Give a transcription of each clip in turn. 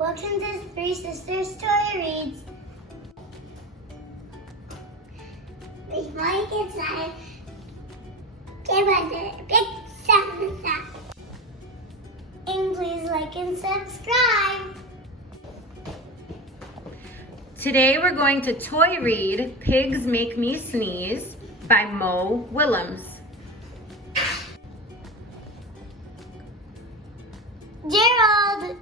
Welcome to Three Sisters Toy Reads. Before you get started, give us a big thumbs up. And please like and subscribe. Today we're going to toy read Pigs Make Me Sneeze by Mo Willems. Gerald,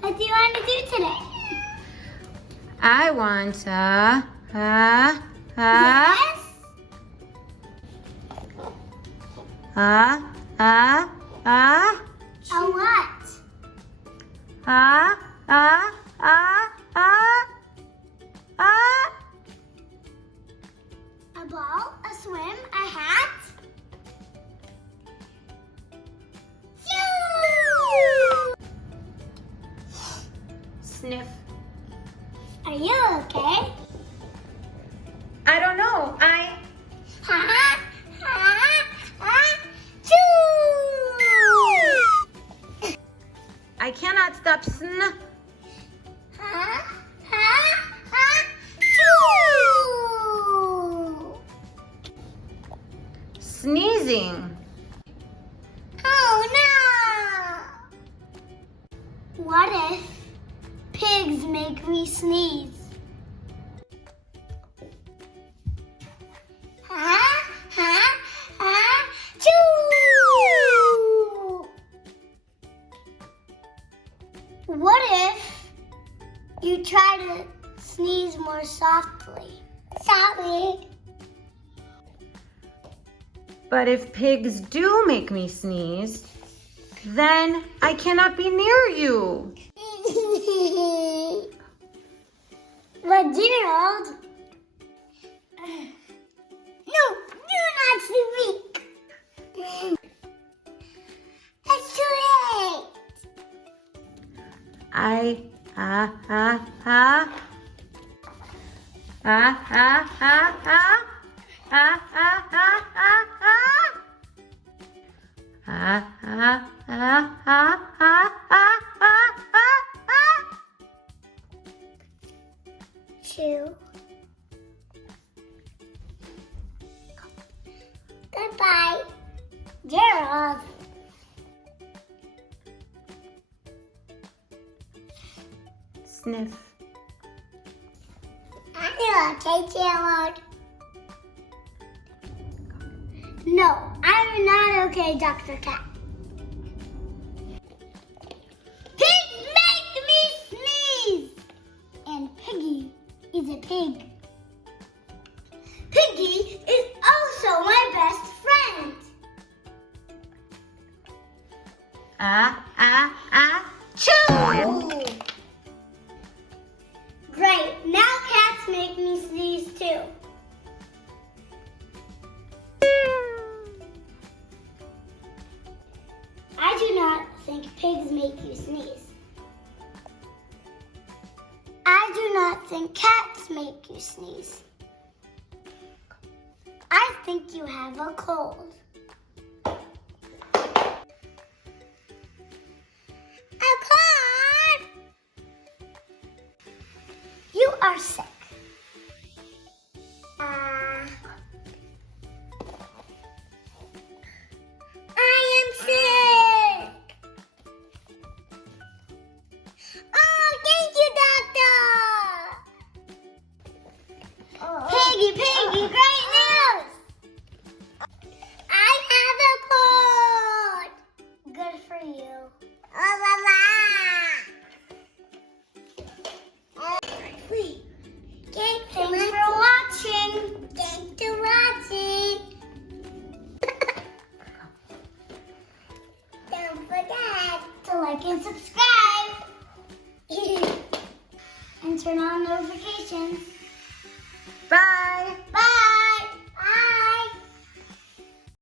what do you want to do today? I want to, Yes? A what? A ball, a swim, a hat? Phew! Sniff. Are you okay? I don't know. Ha choo! I cannot stop Choo! sneezing. Oh no! What if pigs make me sneeze? Choo! What if you try to sneeze more softly? Softly. But if pigs do make me sneeze, then I cannot be near you. But Gerald, no, you're not sleeping. It's too late. Chew. Goodbye, Gerald. Sniff. Are you okay, Gerald? No, I'm not okay, Dr. Cat. Pigs make me sneeze! And Piggy is a pig. Piggy is also my best friend. Choo! Great, now cats make me sneeze too. I do not think pigs make you sneeze. I do not think cats make you sneeze. I think you have a cold. A cold? You are sick. I am sick. Oh, thank you, doctor. Piggy, great news. I have a cold. Good for you. Oh, la la. Thanks for watching. Thanks for watching. Don't forget to like and subscribe. And turn on notifications. Bye.